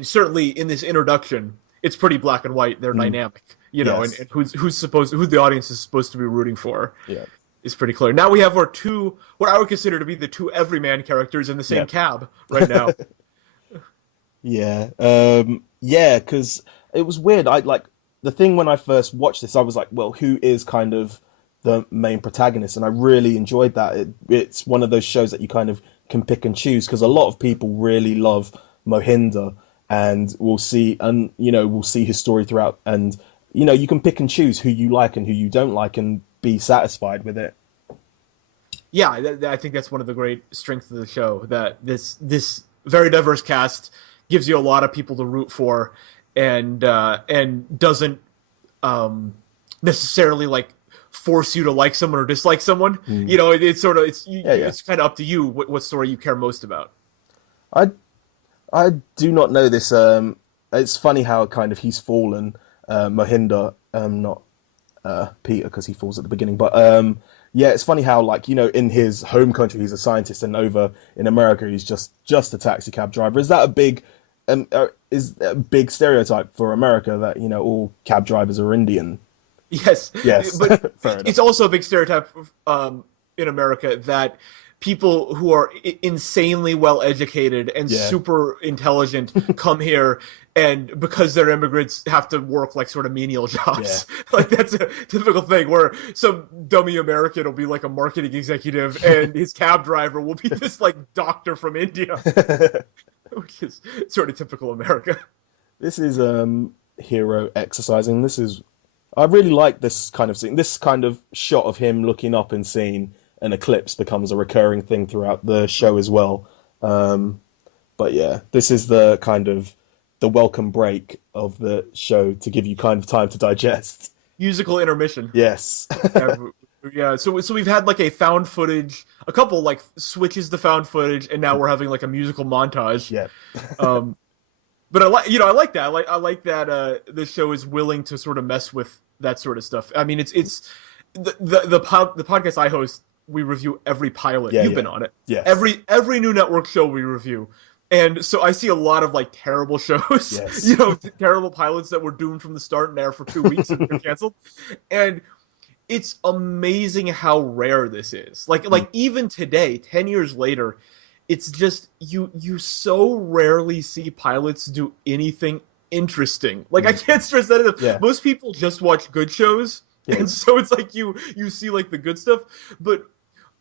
certainly in this introduction, it's pretty black and white. They're mm, dynamic, yes, and who the audience is supposed to be rooting for yeah, is pretty clear. Now we have our two, what I would consider to be the two everyman characters in the yeah. same cab right now. Yeah, yeah, because it was weird. I like the thing when I first watched this, I was like, well, who is kind of the main protagonist? And I really enjoyed that. It's one of those shows that you kind of can pick and choose because a lot of people really love Mohinder, and we'll see his story throughout, and you can pick and choose who you like and who you don't like, and be satisfied with it. Yeah, I think that's one of the great strengths of the show, that this very diverse cast gives you a lot of people to root for, and doesn't necessarily like force you to like someone or dislike someone. Mm. It's sort of Yeah, yeah. it's kind of up to you what story you care most about. I I do not know this. It's funny how kind of he's fallen, Mohinder, not Peter, because he falls at the beginning. But yeah, it's funny how, like, in his home country he's a scientist, and over in America he's just a taxi cab driver. Is that a big stereotype for America that all cab drivers are Indian? Yes, Yes, but fair it's enough. also a big stereotype in America that people who are insanely well educated and Yeah, super intelligent come here, and because they're immigrants have to work like sort of menial yeah. jobs. Like that's a typical thing where some dummy American will be like a marketing executive and his cab driver will be this like doctor from India, which is sort of typical America. This is Hero exercising. I really like this kind of scene. This kind of shot of him looking up and seeing an eclipse becomes a recurring thing throughout the show as well. But yeah, this is the kind of the welcome break of the show to give you kind of time to digest. Musical intermission. Yes. Yeah, so we've had like a found footage, a couple like switches to found footage, and now we're having like a musical montage. Yeah. But I like that. I like that the show is willing to sort of mess with that sort of stuff. I mean, it's the podcast I host. We review every pilot. Yeah, You've yeah. been on it. Yes. Every new network show we review. And so I see a lot of like terrible shows, Yes. terrible pilots that were doomed from the start and air for 2 weeks and were canceled. And it's amazing how rare this is. Like even today, 10 years later, it's just you so rarely see pilots do anything interesting. Like I can't stress that enough. Yeah. Most people just watch good shows, Yeah. and so it's like you see like the good stuff, but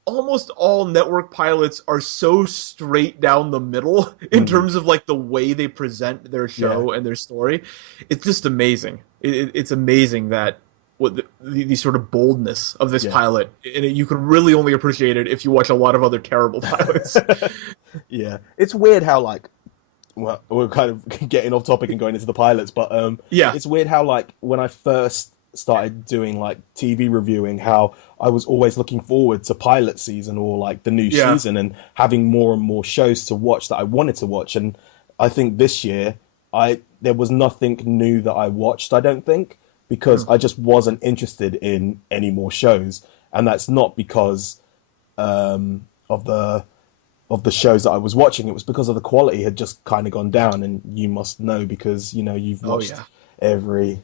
almost all network pilots are so straight down the middle in terms of like the way they present their show and their story. It's just amazing. It's amazing that what the sort of boldness of this pilot, and you can really only appreciate it if you watch a lot of other terrible pilots. Yeah, it's weird how like, well, we're kind of getting off topic and going into the pilots, but it's weird how like when I first started doing like TV reviewing, how I was always looking forward to pilot season or like the new season and having more and more shows to watch that I wanted to watch. And I think this year there was nothing new that I watched, I don't think, because I just wasn't interested in any more shows. And that's not because of the shows that I was watching. It was because of the quality had just kind of gone down, and you must know because you've watched every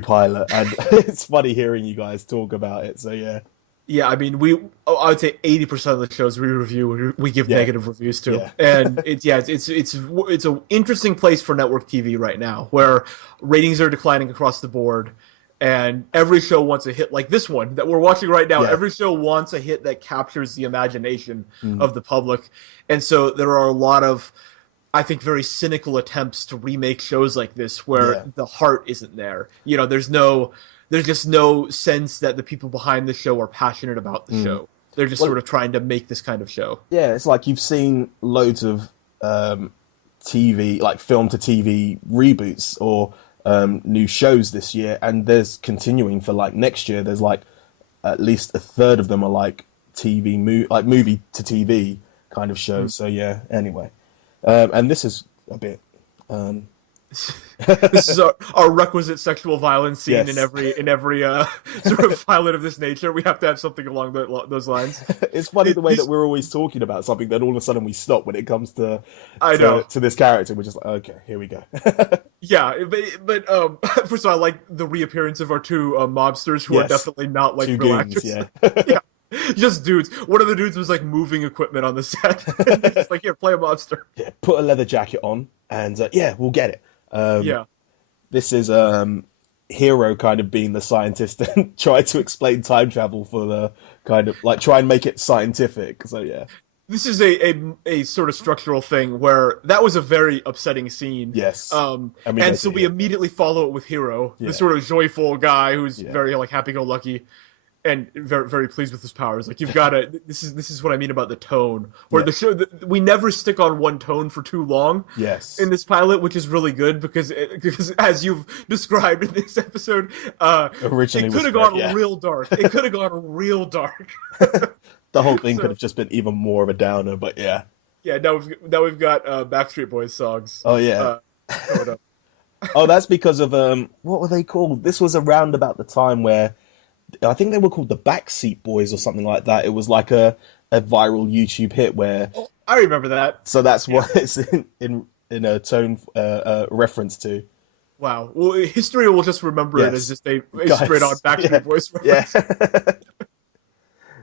pilot, and it's funny hearing you guys talk about it. So yeah. Yeah, I mean, I would say 80% of the shows we review, we give negative reviews to, and it's an interesting place for network TV right now, where ratings are declining across the board, and every show wants a hit like this one that we're watching right now. Every show wants a hit that captures the imagination of the public, and so there are a lot of, I think, very cynical attempts to remake shows like this where the heart isn't there. There's just no sense that the people behind the show are passionate about the show. They're just sort of trying to make this kind of show. Yeah, it's like you've seen loads of TV, like film to TV reboots or new shows this year, and there's continuing for like next year. There's like at least a third of them are like movie to TV kind of shows. So yeah, anyway. And this is a bit. This is our requisite sexual violence scene in every sort of pilot of this nature. We have to have something along those lines. It's funny the way that we're always talking about something, then all of a sudden we stop when it comes to this character. We're just like, okay, here we go. Yeah, but first of all, I like the reappearance of our two mobsters who are definitely not like real actors. Yeah. Just dudes. One of the dudes was like moving equipment on the set. Just like, here, play a mobster. Yeah, put a leather jacket on, and we'll get it. This is Hero kind of being the scientist and try to explain time travel for the kind of like try and make it scientific. So yeah. This is a sort of structural thing where that was a very upsetting scene. Yes. And so we immediately follow it with Hero, the sort of joyful guy who's very like happy-go-lucky and very, very pleased with his powers. Like, you've got to. This is what I mean about the tone, where the show we never stick on one tone for too long. Yes. In this pilot, which is really good because as you've described in this episode, originally it could have gone real dark. It could have gone real dark. The whole thing could have just been even more of a downer, but yeah. Yeah. Now we've got Backstreet Boys songs. Oh yeah. Coming up. Oh, that's because of what were they called? This was around about the time where I think they were called the Backseat Boys or something like that. It was like a viral YouTube hit where. Oh, I remember that. So that's Yeah. what it's in a tone reference to. Wow. Well, history will just remember it as Yes, just a straight on guys. Yeah, Backstreet Boys yeah. reference.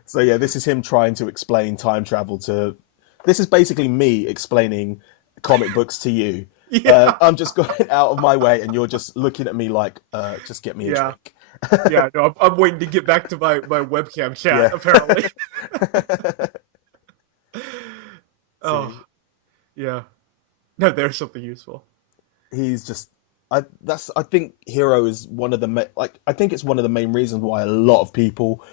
So yeah, this is him trying to explain time travel to. This is basically me explaining comic books to you. Yeah. I'm just going out of my way, and you're just looking at me like, just get me a Yeah. drink. Yeah. No, I'm waiting to get back to my webcam chat, Yeah. apparently. See, Oh, yeah. No, there's something useful. he's just. I think Hero is one of the I think it's one of the main reasons why a lot of people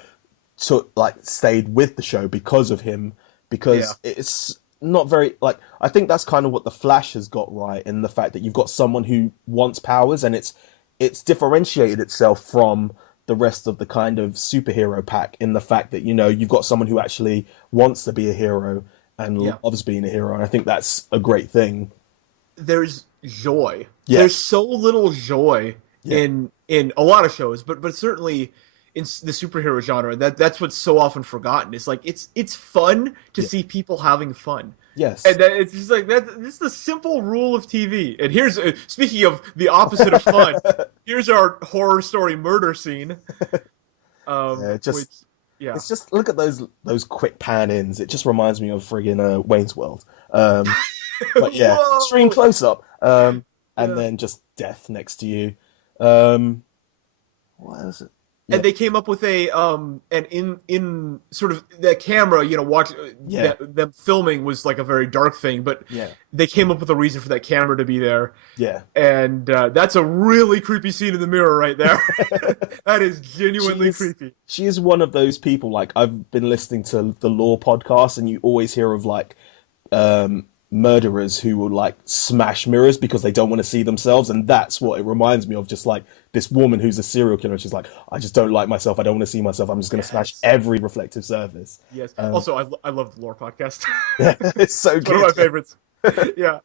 stayed with the show because of him, Yeah. because it's not very I think that's kind of what the Flash has got right, in the fact that you've got someone who wants powers, and it's differentiated itself from the rest of the kind of superhero pack in the fact that you've got someone who actually wants to be a hero and Yeah. loves being a hero, and I think that's a great thing. There's joy. Yeah, There's so little joy yeah, in a lot of shows, but certainly in the superhero genre, that's what's so often forgotten. It's like it's fun to yeah, see people having fun. yes. And that, it's just like that. This is the simple rule of TV. And here's speaking of the opposite of fun. Here's our horror story murder scene. Yeah, Which, yeah, it's just look at those quick pan ins. It just reminds me of friggin' Wayne's World. But yeah, extreme whoa, close up, and yeah. then just death next to you. Um, what is it? Yeah, And they came up with and in sort of the camera, watch yeah, them filming was like a very dark thing, but yeah, they came up with a reason for that camera to be there, yeah. and that's a really creepy scene in the mirror right there. That is genuinely She's creepy. she is one of those people. Like, I've been listening to the Law podcast, and you always hear of um, murderers who will smash mirrors because they don't want to see themselves, and that's what it reminds me of. Just like this woman who's a serial killer, she's like, I just don't like myself. I don't want to see myself. I'm just going to smash Yes. every reflective surface. Yes. Um, Also, I love the lore podcast. yeah, it's so It's one of my good. favorites. Yeah.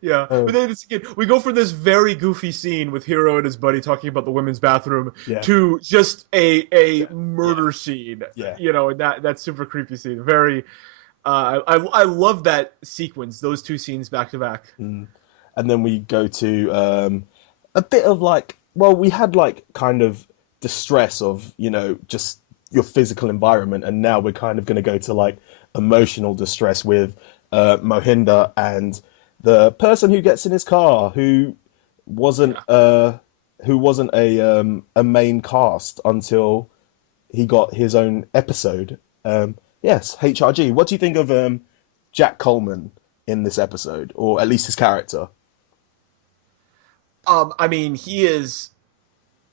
Yeah. But Um, then again, we go from this very goofy scene with Hero and his buddy talking about the women's bathroom yeah, to just a yeah, murder scene, yeah. and that super creepy scene. Very I love that sequence, those two scenes back to back. Mm. And then we go to a bit of well, we had kind of distress of just your physical environment, and now we're kind of going to go to emotional distress with Mohinder and the person who gets in his car wasn't Yeah. uh who wasn't a main cast until he got his own episode. Yes, HRG. What do you think of Jack Coleman in this episode, or at least his character? I mean, he is.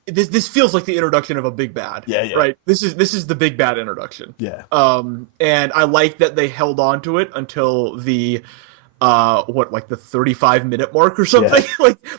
This feels like the introduction of a big bad, Yeah, yeah, right? This is the big bad introduction. yeah, And I like that they held on to it until the like the 35-minute mark or yeah. something.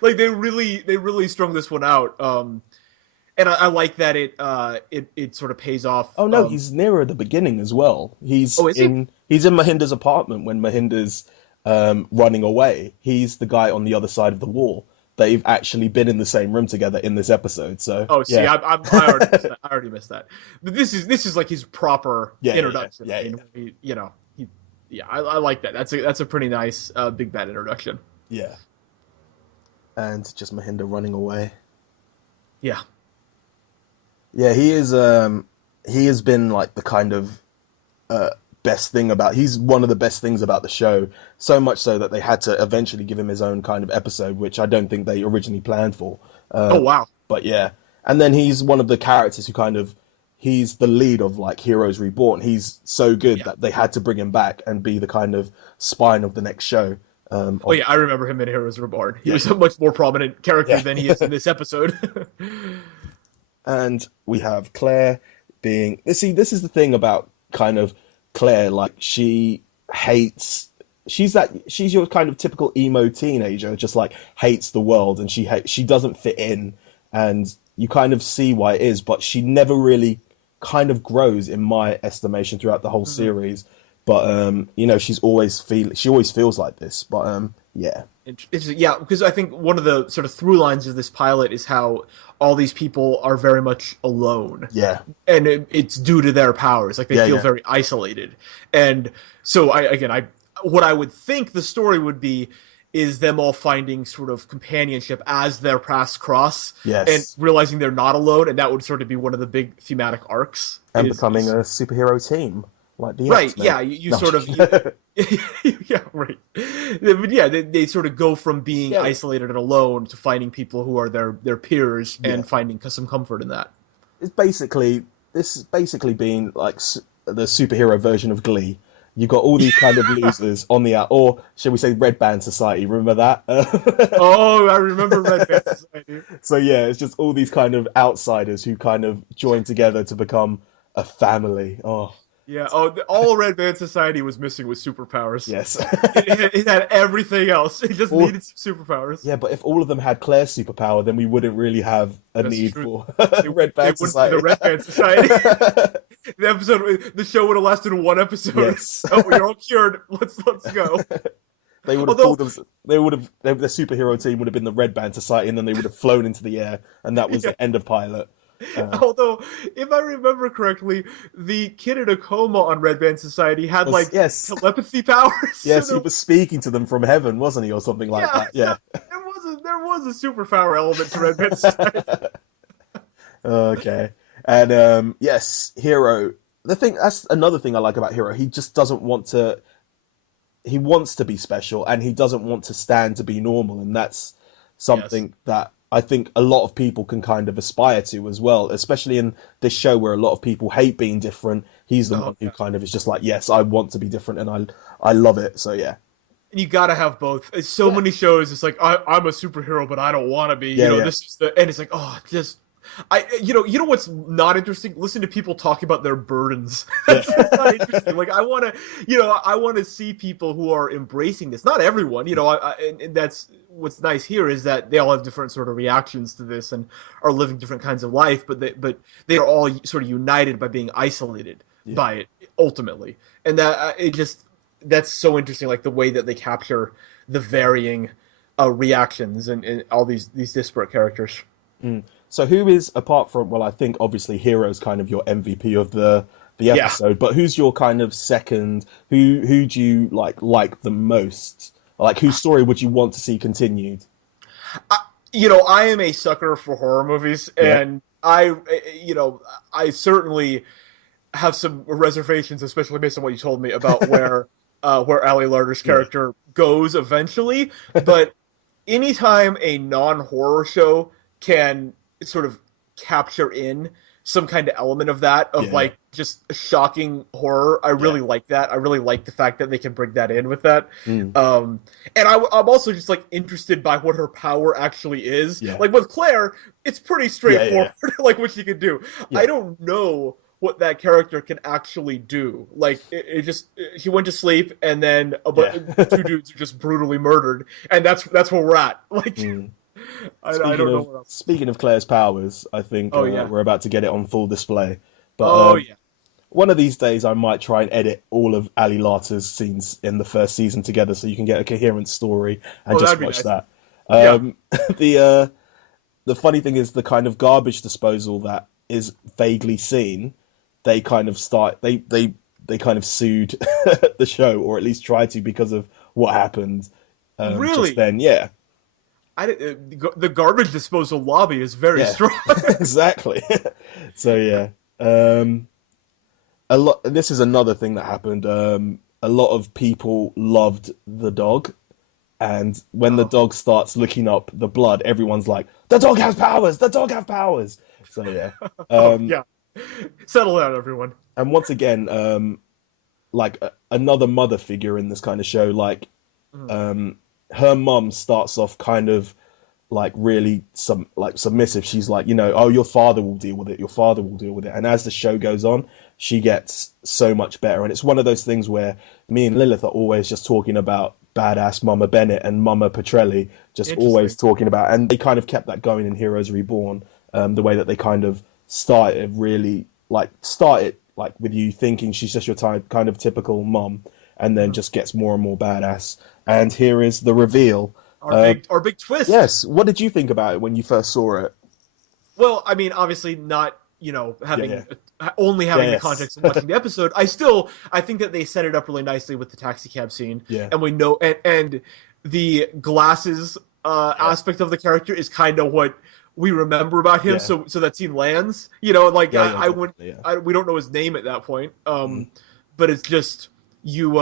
like they really strung this one out. And I like that it sort of pays off. Oh no, he's nearer the beginning as well. Oh, is he? He's in Mahinder's apartment when Mahinder's running away. He's the guy on the other side of the wall. They've actually been in the same room together in this episode. So Oh, see, yeah, I already missed that. I already missed that. But this is like his proper yeah, yeah, introduction. yeah, I yeah, mean, yeah, I like that. That's a pretty nice big bad introduction. yeah. And just Mahinder running away. Yeah, Yeah, he is. He has been the kind of uh, best thing about. He's one of the best things about the show. So much so that they had to eventually give him his own kind of episode, which I don't think they originally planned for. Oh wow. But yeah, and then he's one of the characters who he's the lead of Heroes Reborn. He's so good Yeah. that they had to bring him back and be the kind of spine of the next show. Oh yeah, I remember him in Heroes Reborn. He Yeah, was a much more prominent character yeah. than he is in this episode. And we have Claire being. See, this is the thing about kind of Claire. She hates. She's your kind of typical emo teenager, just hates the world, and she doesn't fit in, and you kind of see why it is, but she never really kind of grows in my estimation throughout the whole Mhm. series. But she always feels like this. But yeah. Yeah, because I think one of the sort of through lines of this pilot is how all these people are very much alone, Yeah, and it's due to their powers. Like they yeah, feel yeah, very isolated, and so I what I would think the story would be is them all finding sort of companionship as their paths cross and yes, realizing they're not alone, and that would sort of be one of the big thematic arcs. and becoming a superhero team like the Right, X-Men. yeah, you No, I'm sort of joking. yeah, right. But yeah, they sort of go from being Yeah, isolated and alone to finding people who are their peers yeah. and finding some comfort in that. It's basically this is basically being like the superhero version of Glee. You got all these kind of losers on the out, or shall we say, Red Band Society? Remember that? Oh, I remember Red Band Society. So yeah, it's just all these kind of outsiders who kind of join together to become a family. Oh, Yeah. Oh, all Red Band Society was missing was superpowers. yes. It had everything else. It just All, needed some superpowers. yeah, but if all of them had Claire's superpower, then we wouldn't really have a That's need true. for They, Red they Band wouldn't be the Society. Red Band Society. The show would have lasted one episode. Yes. Oh, you're all cured. Let's go. They would have Although called them. They would have. The superhero team would have been the Red Band Society, and then they would have flown into the air, and that was yeah. the end of pilot. Although, if I remember correctly, the kid in a coma on Red Band Society had like Yes, telepathy powers. yes, So he was speaking to them from heaven, wasn't he, or something like yeah, that? Yeah. there was a superpower element to Red Band Society. Okay. And yes, Hero. The thing that's another thing I like about Hero. He just doesn't want to. He wants to be special, and he doesn't want to stand to be normal, and that's Yes. something that I think a lot of people can kind of aspire to as well, especially in this show where a lot of people hate being different. He's the Oh, one who yeah. kind of is just like, yes, I want to be different, and I love it. So yeah, And you gotta have both. It's so yeah, many shows. It's like I'm a superhero, but I don't want to be. yeah, yeah, This is and it's like, oh, just you know what's not interesting? Listen to people talk about their burdens. yeah, That's not interesting. Like I want to see people who are embracing this. Not everyone, and that's what's nice here is that they all have different sort of reactions to this and are living different kinds of life, but they are all sort of united by being isolated yeah. by it ultimately, and that that's so interesting. Like the way that they capture the varying reactions and all these disparate characters. Mm. So who is apart from well, I think obviously Hero's kind of your MVP of the Yeah. episode, but who's your kind of second? Who do you like the most? Like whose story would you want to see continued? I am a sucker for horror movies, Yeah, and I certainly have some reservations, especially based on what you told me about where Ali Larter's yeah, character goes eventually. But anytime a non-horror show can sort of capture in some kind of element of that, of yeah, like just shocking horror, I yeah. really like that. I really like the fact that they can bring that in with that. Mm, And I'm also just like interested by what her power actually is. yeah, Like with Claire, it's pretty yeah, yeah, straightforward, like what she can do. yeah, I don't know what that character can actually do. Like it just she went to sleep and then yeah. two dudes are just brutally murdered, and that's where we're at. Like Mm. I don't know what else. Speaking of Claire's powers, I think Oh yeah. we're about to get it on full display. But Oh yeah. one of these days, I might try and edit all of Ali Larter's scenes in the first season together, so you can get a coherent story and Oh, just that'd be watch nice. that. Yeah. The funny thing is the kind of garbage disposal that is vaguely seen. They kind of they kind of sued the show, or at least tried to, because of what happened just Really? then. Yeah, The garbage disposal lobby is very yeah, strong. exactly. So yeah, a lot. This is another thing that happened. A lot of people loved the dog, and when the Oh. dog starts looking up the blood, everyone's like, "The dog has powers! The dog has powers!" So yeah, Oh um, yeah. Settle down, everyone. and once again, another mother figure in this kind of show, Mhm. her mum starts off kind of like really submissive. She's like, oh, your father will deal with it. Your father will deal with it. And as the show goes on, she gets so much better. And it's one of those things where me and Lilith are always just talking about badass Mama Bennett and Mama Petrelli, just always Interesting. talking about. And they kind of kept that going in Heroes Reborn. The way that they kind of started like with you thinking she's just your kind of typical mum, and then Mhm. just gets more and more badass. And here is the reveal. our big twist. Yes. What did you think about it when you first saw it? Well, I mean, obviously not, Yeah, yeah. only Yeah, having the yes. context of watching the episode. I think that they set it up really nicely with the taxi cab scene, Yeah. and we know, and the glasses Yeah. aspect of the character is kind of what we remember about him. Yeah. So that scene lands, like Yeah, yeah, I wouldn't, definitely, yeah. we don't know his name at that point. Mm. But it's just you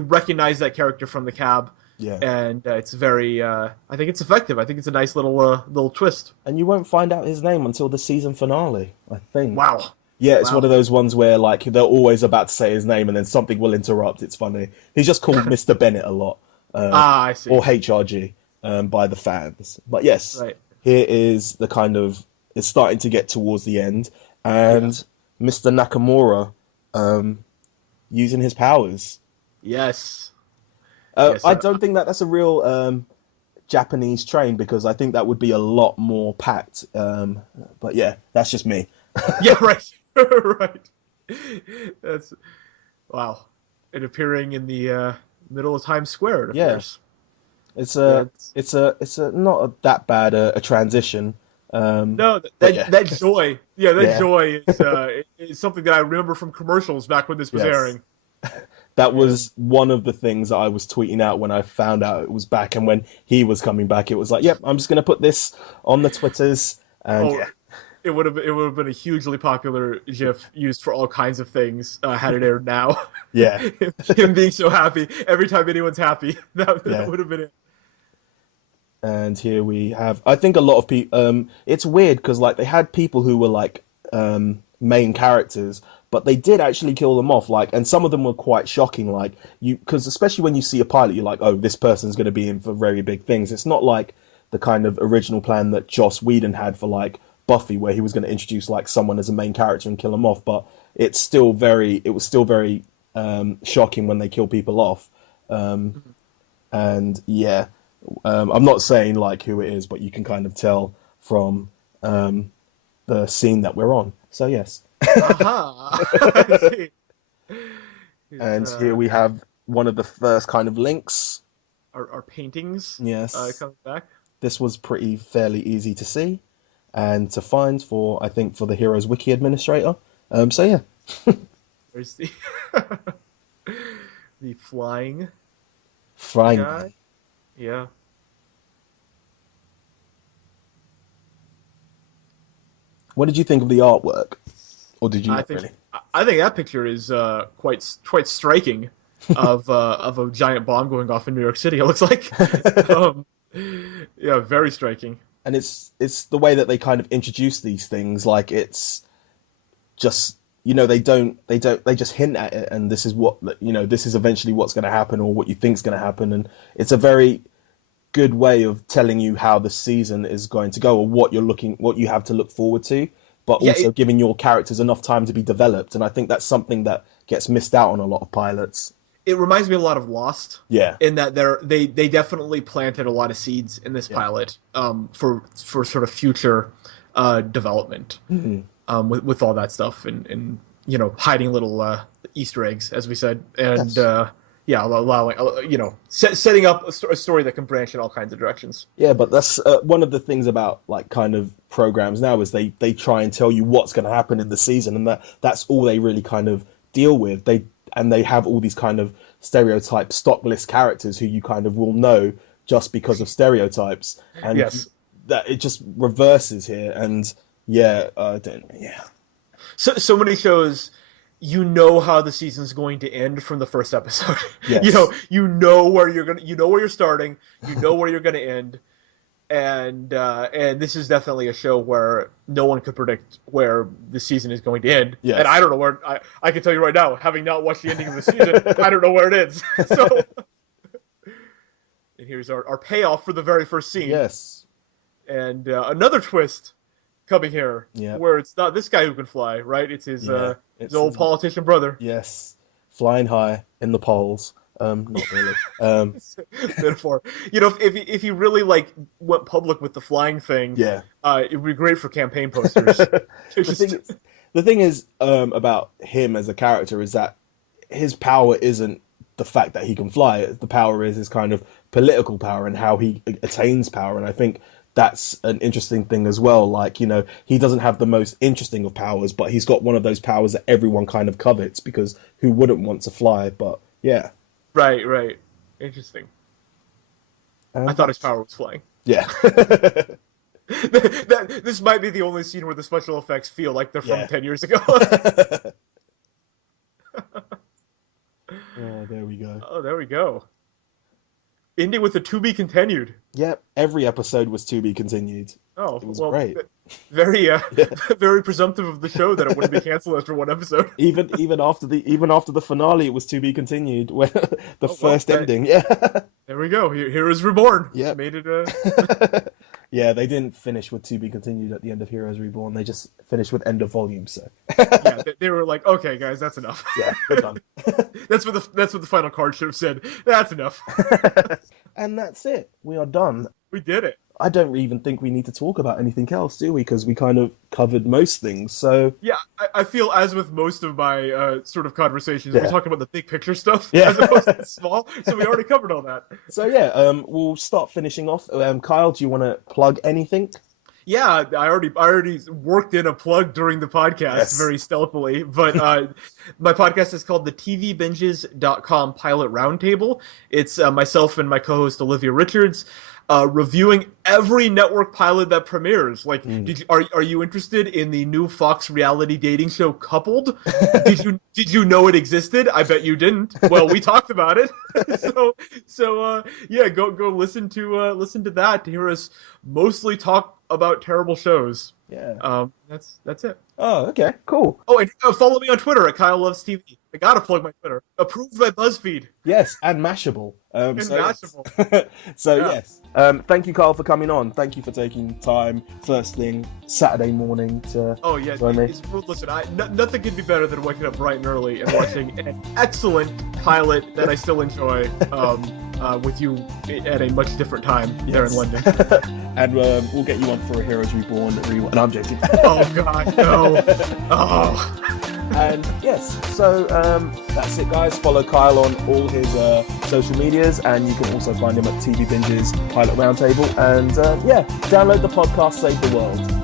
recognize that character from the cab, Yeah. and it's very. I think it's effective. I think it's a nice little twist. And you won't find out his name until the season finale, I think. Wow. Yeah, it's Wow. one of those ones where like they're always about to say his name and then something will interrupt. It's funny. He's just called Mr. Bennett a lot, I see. or HRG, by the fans. But yes, Right. here is the kind of it's starting to get towards the end, and Mr. Nakamura using his powers. Yes. Yes. I don't think that that's a real Japanese train because I think that would be a lot more packed. But yeah, that's just me. Yeah. Right. Right. That's wow. And appearing in the middle of Times Square. It Yeah. appears. It's Yeah, it's a not that bad a transition. No, But yeah. that joy. Yeah, that Yeah. joy is something that I remember from commercials back when this was Yes. airing. That was one of the things that I was tweeting out when I found out it was back, and when he was coming back, it was like, "Yep, I'm just gonna put this on the Twitters." And Oh, yeah, it would have been a hugely popular GIF used for all kinds of things had it aired now. yeah, Him being so happy every time anyone's happy. That Yeah. would have been it. and here we have. I think a lot of people. It's weird because like they had people who were like main characters, but they did actually kill them off. Like, and some of them were quite shocking. Like because especially when you see a pilot, you're like, oh, this person's going to be in for very big things. It's not like the kind of original plan that Joss Whedon had for like Buffy, where he was going to introduce like someone as a main character and kill them off. But it was still very shocking when they kill people off. And yeah, I'm not saying like who it is, but you can kind of tell from the scene that we're on. So yes, Aha. I see. and Uh, here we have one of the first kind of links. our paintings Yes, coming back. this was fairly easy to see and to find for I think for the Heroes Wiki administrator. So yeah, There's the the flying flying. guy. Yeah. What did you think of the artwork, or did you I not think really? I think that picture is quite striking of a giant bomb going off in New York City. It looks like, yeah, very striking. And it's the way that they kind of introduce these things. Like it's just they just hint at it, and this is what this is eventually what's going to happen, or what you think's going to happen, and it's a very good way of telling you how the season is going to go, or what you have to look forward to, but Yeah, also giving your characters enough time to be developed. And I think that's something that gets missed out on a lot of pilots. It reminds me a lot of Lost. Yeah. In that they definitely planted a lot of seeds in this pilot for sort of future development with all that stuff and hiding little Easter eggs, as we said, and Yes. allowing setting up a story that can branch in all kinds of directions. Yeah, but that's one of the things about like kind of programs now is they try and tell you what's going to happen in the season, and that's all they really kind of deal with. They have all these kind of stereotype stock list characters who you kind of will know just because of stereotypes, and Yes. that it just reverses here. And yeah, I don't. Yeah, So many shows, how the season's going to end from the first episode. Yes. you know where you're starting, where you're gonna end, and this is definitely a show where no one could predict where the season is going to end. Yes. And I don't know where. I can tell you right now, having not watched the ending of the season, I don't know where it is. So, and here's our payoff for the very first scene. yes, And another twist coming here, Yeah. where it's not this guy who can fly, right? It's his Yeah. his It's old his- politician brother. yes, flying high in the polls. Not really. Metaphor. If he really went public with the flying thing, Yeah. it would be great for campaign posters. The thing is about him as a character is that his power isn't the fact that he can fly. The power is his kind of political power and how he attains power. And I think that's an interesting thing as well. Like, you know, he doesn't have the most interesting of powers, but he's got one of those powers that everyone kind of covets, because who wouldn't want to fly? But yeah. Right. Interesting. I thought his power was flying. Yeah. This might be the only scene where the special effects feel like they're from 10 years ago. Oh, there we go. Oh, there we go. Ending with a to be continued. Yep, every episode was to be continued. Oh, it was well, great. Very, very presumptive of the show that it wouldn't be canceled after one episode. even after the finale, it was to be continued. When the first ending, yeah. There we go. Heroes Reborn. Yeah, made it. Yeah, they didn't finish with to be continued at the end of Heroes Reborn. They just finished with end of volume. So yeah, they were like, okay, guys, that's enough. Yeah, we're done. That's what the final card should have said. That's enough. And that's it. We are done. We did it. I don't even think we need to talk about anything else, do we? Because we kind of covered most things. So yeah, I feel as with most of my sort of conversations, we're talking about the big picture stuff as opposed to the small. So we already covered all that. So yeah, we'll start finishing off. Kyle, do you want to plug anything? Yeah, I already worked in a plug during the podcast very stealthily, but my podcast is called the TVBinges.com Pilot Roundtable. It's myself and my co-host Olivia Richards reviewing every network pilot that premieres. Like, are you interested in the new Fox reality dating show Coupled? Did you know it existed? I bet you didn't. Well, we talked about it. So yeah, go listen to that to hear us mostly talk about terrible shows. Yeah. That's it. Oh, okay, cool. Oh, and follow me on Twitter at Kyle Loves TV. I gotta plug my Twitter. Approved by BuzzFeed. Yes, and Mashable. Mashable. So yes. Thank you, Kyle, for coming on. Thank you for taking time first thing Saturday morning to join me. Listen, nothing could be better than waking up bright and early and watching an excellent pilot that I still enjoy with you at a much different time there in London. And we'll get you on for a Heroes Reborn rewind. And I'm joking. Oh God, no. Oh. And yes, so that's it, guys. Follow Kyle on all his social medias, and you can also find him at TV Binges Pilot Roundtable. And download the podcast, Save the World.